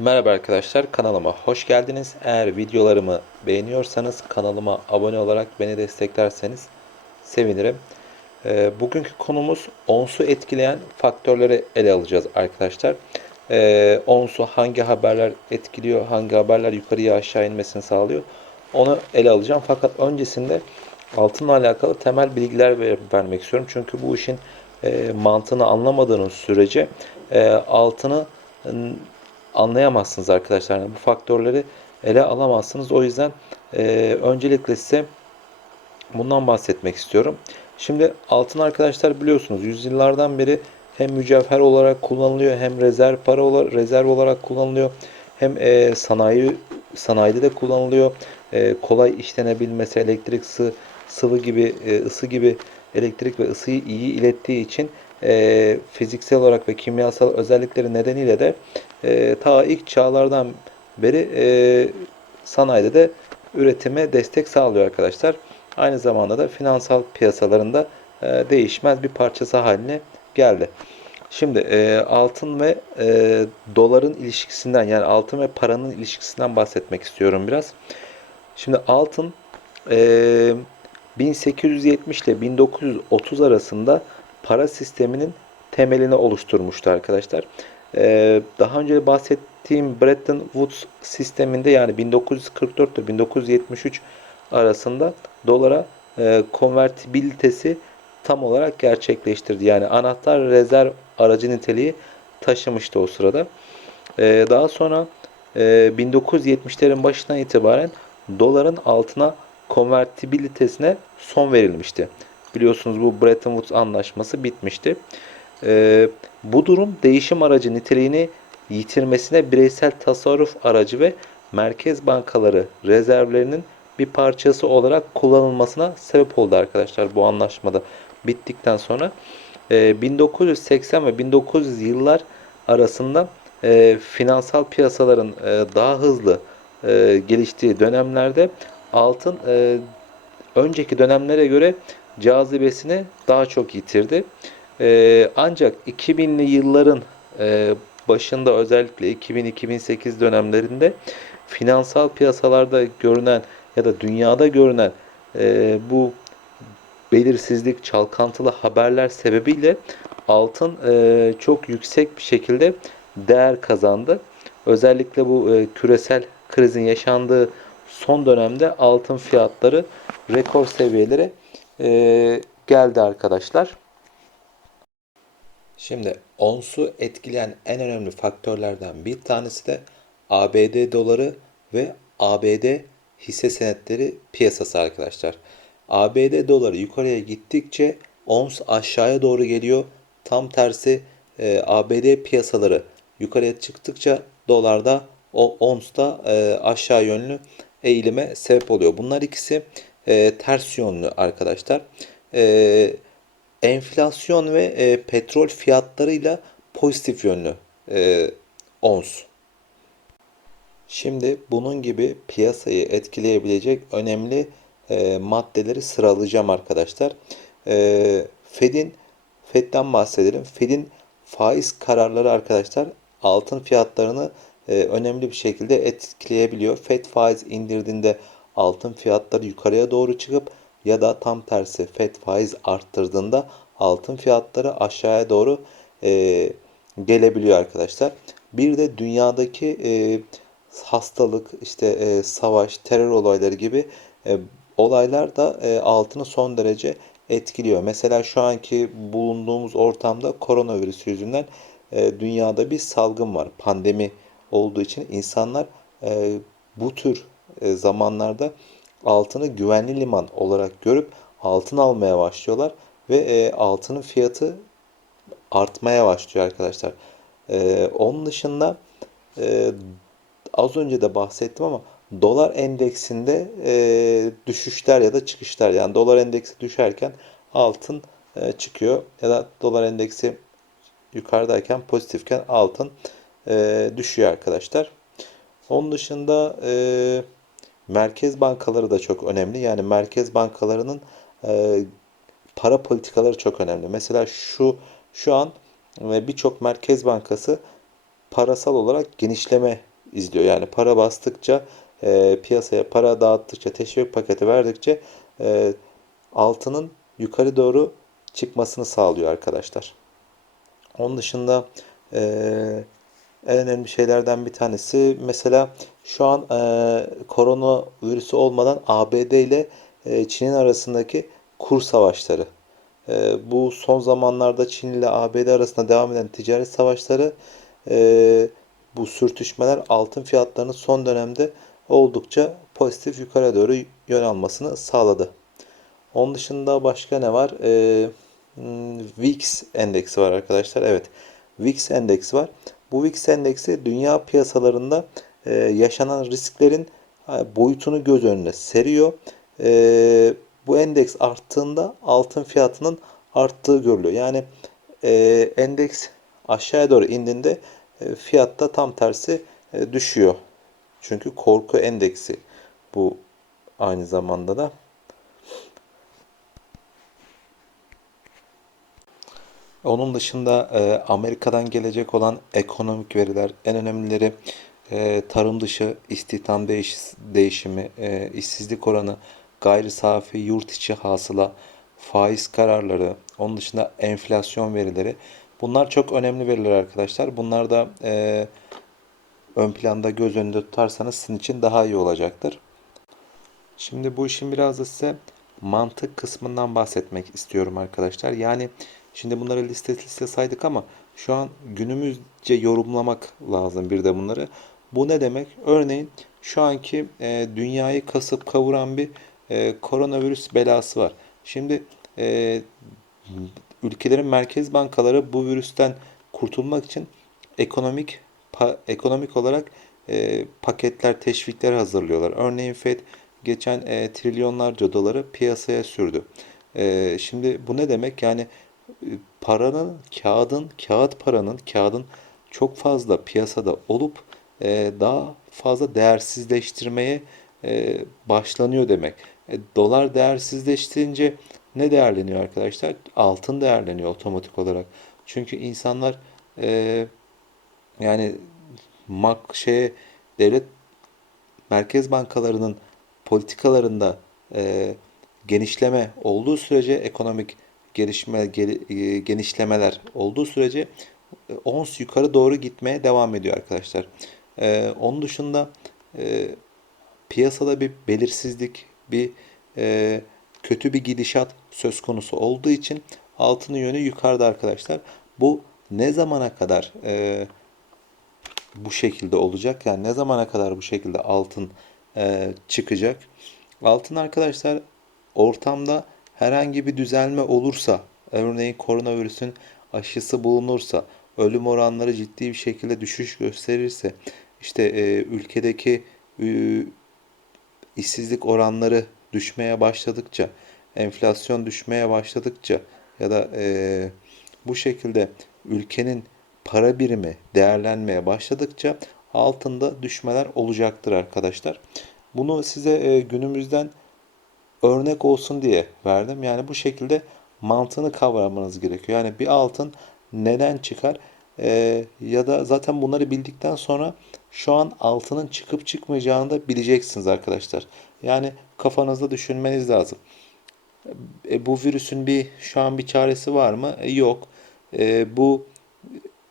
Merhaba arkadaşlar kanalıma hoş geldiniz. Eğer videolarımı beğeniyorsanız kanalıma abone olarak beni desteklerseniz sevinirim. Ee, bugünkü konumuz ONS'u etkileyen faktörleri ele alacağız arkadaşlar. Ee, ONS'u hangi haberler etkiliyor, hangi haberler yukarıya aşağı inmesini sağlıyor onu ele alacağım. Fakat öncesinde altınla alakalı temel bilgiler ver- vermek istiyorum. Çünkü bu işin e, mantığını anlamadığınız sürece e, altını anlayamazsınız arkadaşlar. Yani bu faktörleri ele alamazsınız. O yüzden e, öncelikle size bundan bahsetmek istiyorum. Şimdi altın arkadaşlar biliyorsunuz yüzyıllardan beri hem mücevher olarak kullanılıyor hem rezerv para olarak rezerv olarak kullanılıyor. Hem e, sanayi sanayide de kullanılıyor. E, kolay işlenebilmesi elektrik sı, sıvı gibi e, ısı gibi elektrik ve ısıyı iyi ilettiği için e, fiziksel olarak ve kimyasal özellikleri nedeniyle de e, ta ilk çağlardan beri e, sanayide de üretime destek sağlıyor arkadaşlar. Aynı zamanda da finansal piyasalarında e, değişmez bir parçası haline geldi. Şimdi e, altın ve e, doların ilişkisinden yani altın ve paranın ilişkisinden bahsetmek istiyorum biraz. Şimdi altın e, 1870 ile 1930 arasında para sisteminin temelini oluşturmuştu arkadaşlar. E, daha önce bahsettiğim Bretton Woods sisteminde yani 1944 ile 1973 arasında dolara e, konvertibilitesi tam olarak gerçekleştirdi. Yani anahtar rezerv aracı niteliği taşımıştı o sırada. E, daha sonra e, 1970'lerin başından itibaren doların altına konvertibilitesine son verilmişti. Biliyorsunuz bu Bretton Woods anlaşması bitmişti. E, bu durum değişim aracı niteliğini yitirmesine bireysel tasarruf aracı ve merkez bankaları rezervlerinin bir parçası olarak kullanılmasına sebep oldu arkadaşlar bu anlaşmada bittikten sonra. E, 1980 ve 1900 yıllar arasında e, finansal piyasaların e, daha hızlı e, geliştiği dönemlerde altın e, önceki dönemlere göre cazibesini daha çok yitirdi. E, ancak 2000'li yılların e, başında özellikle 2000-2008 dönemlerinde finansal piyasalarda görünen ya da dünyada görünen e, bu belirsizlik, çalkantılı haberler sebebiyle altın e, çok yüksek bir şekilde değer kazandı. Özellikle bu e, küresel krizin yaşandığı son dönemde altın fiyatları rekor seviyelere e, geldi arkadaşlar. Şimdi onsu etkileyen en önemli faktörlerden bir tanesi de ABD doları ve ABD hisse senetleri piyasası arkadaşlar. ABD doları yukarıya gittikçe ons aşağıya doğru geliyor. Tam tersi e, ABD piyasaları yukarıya çıktıkça dolarda o ons da e, aşağı yönlü eğilime sebep oluyor. Bunlar ikisi e, ters yönlü arkadaşlar. E, enflasyon ve e, petrol fiyatlarıyla pozitif yönlü e, ons. Şimdi bunun gibi piyasayı etkileyebilecek önemli e, maddeleri sıralayacağım arkadaşlar. E, Fed'in Fed'den bahsedelim. Fed'in faiz kararları arkadaşlar altın fiyatlarını e, önemli bir şekilde etkileyebiliyor. Fed faiz indirdiğinde altın fiyatları yukarıya doğru çıkıp ya da tam tersi Fed faiz arttırdığında altın fiyatları aşağıya doğru e, gelebiliyor arkadaşlar. Bir de dünyadaki e, hastalık, işte e, savaş, terör olayları gibi e, olaylar da e, altını son derece etkiliyor. Mesela şu anki bulunduğumuz ortamda koronavirüs yüzünden e, dünyada bir salgın var. Pandemi olduğu için insanlar e, bu tür e, zamanlarda altını güvenli liman olarak görüp altın almaya başlıyorlar ve e, altının fiyatı artmaya başlıyor arkadaşlar. E, onun dışında e, az önce de bahsettim ama dolar endeksinde e, düşüşler ya da çıkışlar yani dolar endeksi düşerken altın e, çıkıyor ya da dolar endeksi yukarıdayken pozitifken altın e, düşüyor arkadaşlar. Onun dışında e, merkez bankaları da çok önemli. Yani merkez bankalarının e, para politikaları çok önemli. Mesela şu şu an e, birçok merkez bankası parasal olarak genişleme izliyor. Yani para bastıkça, e, piyasaya para dağıttıkça, teşvik paketi verdikçe e, altının yukarı doğru çıkmasını sağlıyor arkadaşlar. Onun dışında e, en önemli şeylerden bir tanesi mesela şu an e, korona virüsü olmadan ABD ile e, Çin'in arasındaki kur savaşları. E, bu son zamanlarda Çin ile ABD arasında devam eden ticaret savaşları e, bu sürtüşmeler altın fiyatlarının son dönemde oldukça pozitif yukarı doğru yön almasını sağladı. Onun dışında başka ne var? E, hmm, VIX endeksi var arkadaşlar. Evet. VIX endeksi var. Bu VIX endeksi dünya piyasalarında e, yaşanan risklerin e, boyutunu göz önüne seriyor. E, bu endeks arttığında altın fiyatının arttığı görülüyor. Yani e, endeks aşağıya doğru indiğinde e, fiyatta tam tersi e, düşüyor. Çünkü korku endeksi bu aynı zamanda da. Onun dışında e, Amerika'dan gelecek olan ekonomik veriler en önemlileri e, tarım dışı istihdam değiş, değişimi, e, işsizlik oranı, gayri safi yurt içi hasıla, faiz kararları, onun dışında enflasyon verileri. Bunlar çok önemli veriler arkadaşlar. Bunlar da e, ön planda göz önünde tutarsanız sizin için daha iyi olacaktır. Şimdi bu işin biraz da size mantık kısmından bahsetmek istiyorum arkadaşlar. Yani şimdi bunları liste liste saydık ama şu an günümüzce yorumlamak lazım bir de bunları. Bu ne demek? Örneğin şu anki e, dünyayı kasıp kavuran bir e, koronavirüs belası var. Şimdi e, ülkelerin merkez bankaları bu virüsten kurtulmak için ekonomik pa, ekonomik olarak e, paketler, teşvikler hazırlıyorlar. Örneğin Fed geçen e, trilyonlarca doları piyasaya sürdü. E, şimdi bu ne demek? Yani paranın, kağıdın, kağıt paranın, kağıdın çok fazla piyasada olup e, daha fazla değersizleştirmeye e, başlanıyor demek. E, dolar değersizleştirince ne değerleniyor arkadaşlar? Altın değerleniyor otomatik olarak. Çünkü insanlar e, yani mak şeye devlet merkez bankalarının politikalarında e, genişleme olduğu sürece ekonomik gelişme gel, e, genişlemeler olduğu sürece e, ons yukarı doğru gitmeye devam ediyor arkadaşlar. E, onun dışında e, piyasada bir belirsizlik, bir e, kötü bir gidişat söz konusu olduğu için altının yönü yukarıda arkadaşlar. Bu ne zamana kadar e, bu şekilde olacak? Yani ne zamana kadar bu şekilde altın e, çıkacak? Altın arkadaşlar ortamda herhangi bir düzelme olursa, örneğin koronavirüsün aşısı bulunursa, ölüm oranları ciddi bir şekilde düşüş gösterirse, işte e, ülkedeki e, işsizlik oranları düşmeye başladıkça, enflasyon düşmeye başladıkça ya da e, bu şekilde ülkenin para birimi değerlenmeye başladıkça altında düşmeler olacaktır arkadaşlar. Bunu size e, günümüzden örnek olsun diye verdim. Yani bu şekilde mantığını kavramanız gerekiyor. Yani bir altın neden çıkar? E, ya da zaten bunları bildikten sonra şu an altının çıkıp çıkmayacağını da bileceksiniz arkadaşlar. Yani kafanızda düşünmeniz lazım. E, bu virüsün bir şu an bir çaresi var mı? E, yok. E, bu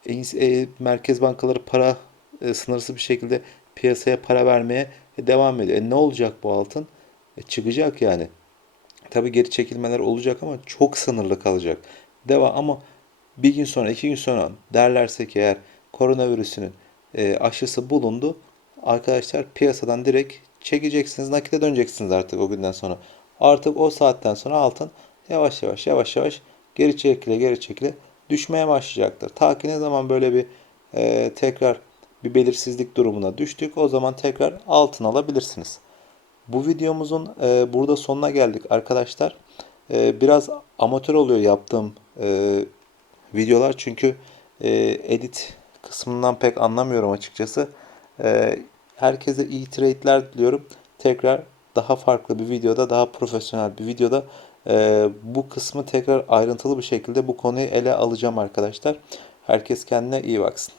e, merkez bankaları para e, sınırsız bir şekilde piyasaya para vermeye e, devam ediyor. E, ne olacak bu altın? E, çıkacak yani. Tabii geri çekilmeler olacak ama çok sınırlı kalacak. Devam ama bir gün sonra, iki gün sonra derlerse ki eğer koronavirüsünün e, aşısı bulundu, arkadaşlar piyasadan direkt çekeceksiniz, nakite döneceksiniz artık o günden sonra. Artık o saatten sonra altın yavaş yavaş yavaş yavaş geri çekile geri çekile düşmeye başlayacaktır. Ta ki ne zaman böyle bir e, tekrar bir belirsizlik durumuna düştük o zaman tekrar altın alabilirsiniz. Bu videomuzun e, burada sonuna geldik arkadaşlar. E, biraz amatör oluyor yaptığım e, videolar çünkü e, edit kısmından pek anlamıyorum açıkçası. E, herkese iyi trade'ler diliyorum. Tekrar daha farklı bir videoda, daha profesyonel bir videoda e, bu kısmı tekrar ayrıntılı bir şekilde bu konuyu ele alacağım arkadaşlar. Herkes kendine iyi baksın.